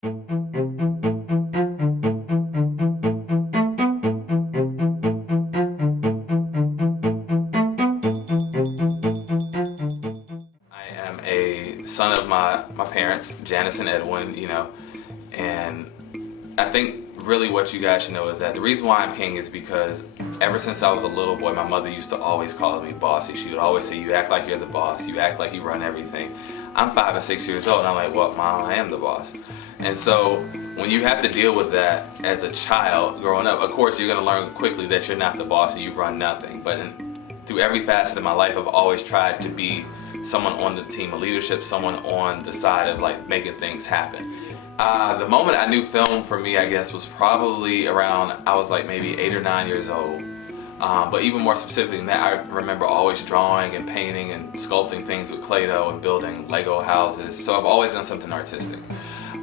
I am a son of my parents, Janice and Edwin, and I think really what you guys should know is that the reason why I'm king is because ever since I was a little boy, my mother used to always call me bossy. She would always say, you act like you're the boss, you act like you run everything. I'm 5 and 6 years old and I'm like, well, Mom, I am the boss. And so when you have to deal with that as a child growing up, of course you're going to learn quickly that you're not the boss and you run nothing. But through every facet of my life, I've always tried to be someone on the team of leadership, someone on the side of like making things happen. The moment I knew film for me, I guess, was probably around, I was like maybe 8 or 9 years old. But even more specifically than that, I remember always drawing and painting and sculpting things with Play-Doh and building Lego houses. So I've always done something artistic.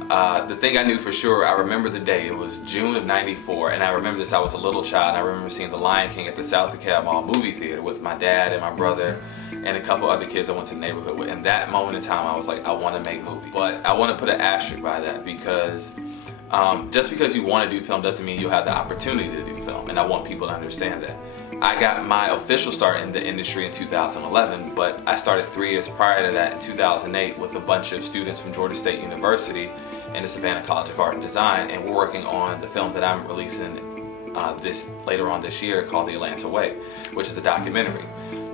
The thing I knew for sure, I remember the day, it was June of '94, and I remember this, I was a little child, and I remember seeing The Lion King at the South DeKalb Mall movie theater with my dad and my brother and a couple other kids I went to the neighborhood with. And that moment in time, I was like, I want to make movies. But I want to put an asterisk by that because just because you want to do film doesn't mean you'll have the opportunity to do film, and I want people to understand that. I got my official start in the industry in 2011, but I started 3 years prior to that in 2008 with a bunch of students from Georgia State University and the Savannah College of Art and Design, and we're working on the film that I'm releasing later on this year called The Atlanta Way, which is a documentary.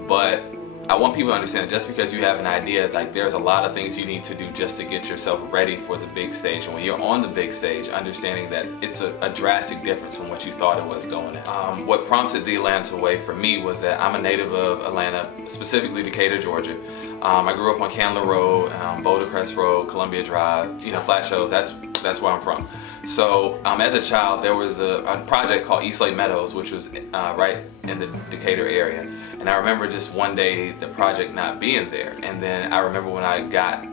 But I want people to understand that just because you have an idea, like there's a lot of things you need to do just to get yourself ready for the big stage. And when you're on the big stage, understanding that it's a drastic difference from what you thought it was going in. What prompted The Atlanta Way for me was that I'm a native of Atlanta, specifically Decatur, Georgia. I grew up on Candler Road, Boulder Crest Road, Columbia Drive, Flat Shows, that's where I'm from. So as a child, there was a project called East Lake Meadows, which was right in the Decatur area. And I remember just one day the project not being there. And then I remember when I got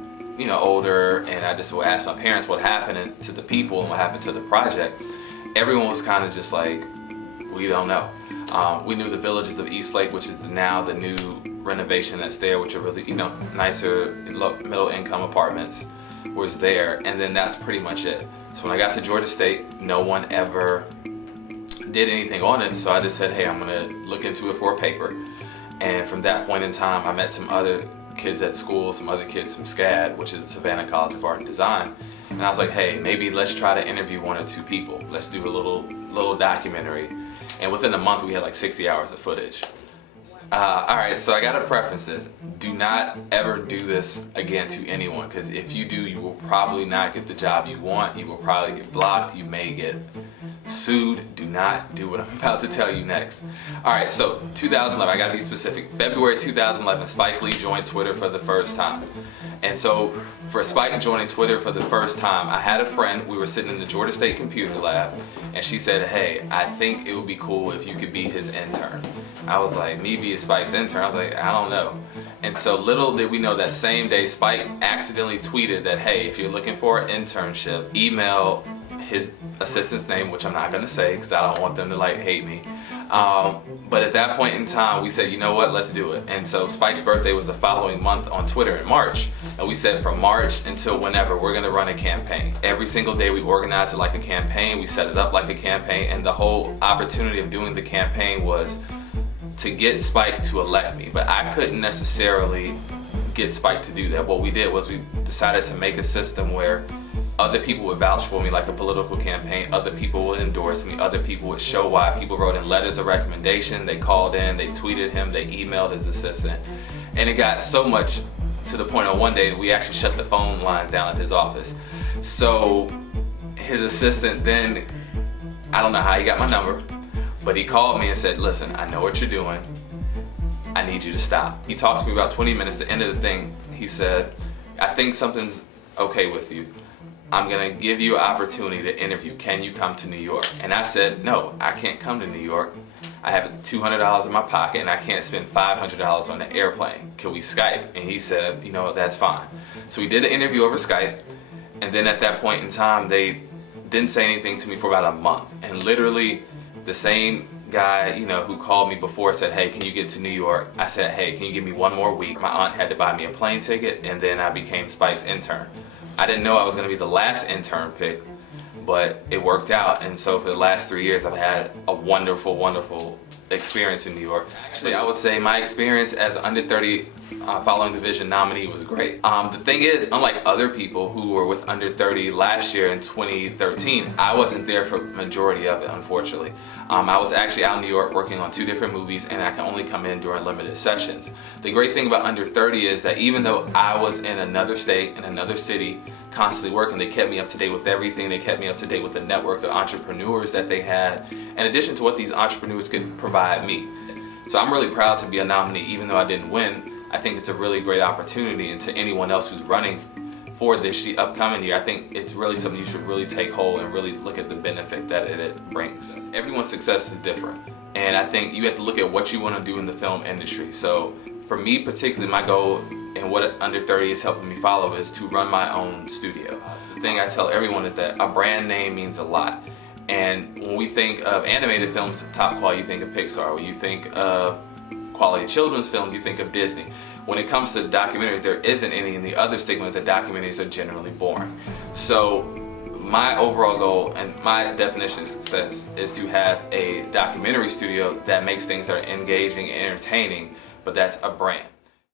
older and I just would ask my parents what happened to the people and what happened to the project, everyone was kind of just like, we don't know. We knew the villages of East Lake, which is now the new renovation that's there, which are really nicer middle income apartments, was there, and then that's pretty much it. So when I got to Georgia State, no one ever did anything on it, so I just said, hey, I'm gonna look into it for a paper. And from that point in time, I met some other kids at school, some other kids from SCAD, which is Savannah College of Art and Design, and I was like, hey, maybe let's try to interview 1 or 2 people. Let's do a little documentary. And within a month, we had like 60 hours of footage. Alright, so I gotta preface this. Do not ever do this again to anyone, because if you do, you will probably not get the job you want. You will probably get blocked. You may get sued. Do not do what I'm about to tell you next. Alright, so 2011, I gotta be specific. February 2011, Spike Lee joined Twitter for the first time. And so for Spike joining Twitter for the first time, I had a friend, we were sitting in the Georgia State computer lab, and she said, hey, I think it would be cool if you could be his intern. I was like, me be Spike's intern? I was like, I don't know. And so little did we know that same day, Spike accidentally tweeted that, hey, if you're looking for an internship, email his assistant's name, which I'm not gonna say because I don't want them to like hate me. But at that point in time, we said, you know what, let's do it. And so Spike's birthday was the following month on Twitter in March. And we said from March until whenever, we're gonna run a campaign. Every single day we organized it like a campaign, we set it up like a campaign, and the whole opportunity of doing the campaign was to get Spike to elect me. But I couldn't necessarily get Spike to do that. What we did was we decided to make a system where other people would vouch for me like a political campaign, other people would endorse me, other people would show why. People wrote in letters of recommendation, they called in, they tweeted him, they emailed his assistant. And it got so much to the point on one day we actually shut the phone lines down at his office. So his assistant then, I don't know how he got my number, but he called me and said, listen, I know what you're doing. I need you to stop. He talked to me about 20 minutes. At the end of the thing, he said, I think something's okay with you. I'm gonna give you an opportunity to interview. Can you come to New York? And I said, no, I can't come to New York. I have $200 in my pocket and I can't spend $500 on the airplane. Can we Skype? And he said, you know what, that's fine. So we did the interview over Skype, and then at that point in time, they didn't say anything to me for about a month. And literally the same guy, who called me before said, hey, can you get to New York? I said, hey, can you give me 1 more week? My aunt had to buy me a plane ticket, and then I became Spike's intern. I didn't know I was going to be the last intern pick, but it worked out. And so for the last 3 years, I've had a wonderful, wonderful experience in New York. Actually, I would say my experience as an under 30 following division nominee was great. The thing is, unlike other people who were with under 30 last year in 2013, I wasn't there for majority of it, unfortunately. I was actually out in New York working on 2 different movies, and I can only come in during limited sessions. The great thing about under 30 is that even though I was in another state, in another city, constantly working, they kept me up to date with everything. They kept me up to date with the network of entrepreneurs that they had, in addition to what these entrepreneurs could provide me. So I'm really proud to be a nominee, even though I didn't win. I think it's a really great opportunity, and to anyone else who's running for this upcoming year, I think it's really something you should really take hold and really look at the benefit that it brings. Everyone's success is different, and I think you have to look at what you want to do in the film industry. So for me particularly, my goal and what under 30 is helping me follow is to run my own studio. The thing I tell everyone is that a brand name means a lot. And when we think of animated films, top quality, you think of Pixar. When you think of quality children's films, you think of Disney. When it comes to documentaries, there isn't any, and the other stigma is that documentaries are generally boring. So my overall goal and my definition of success is to have a documentary studio that makes things that are engaging and entertaining, but that's a brand.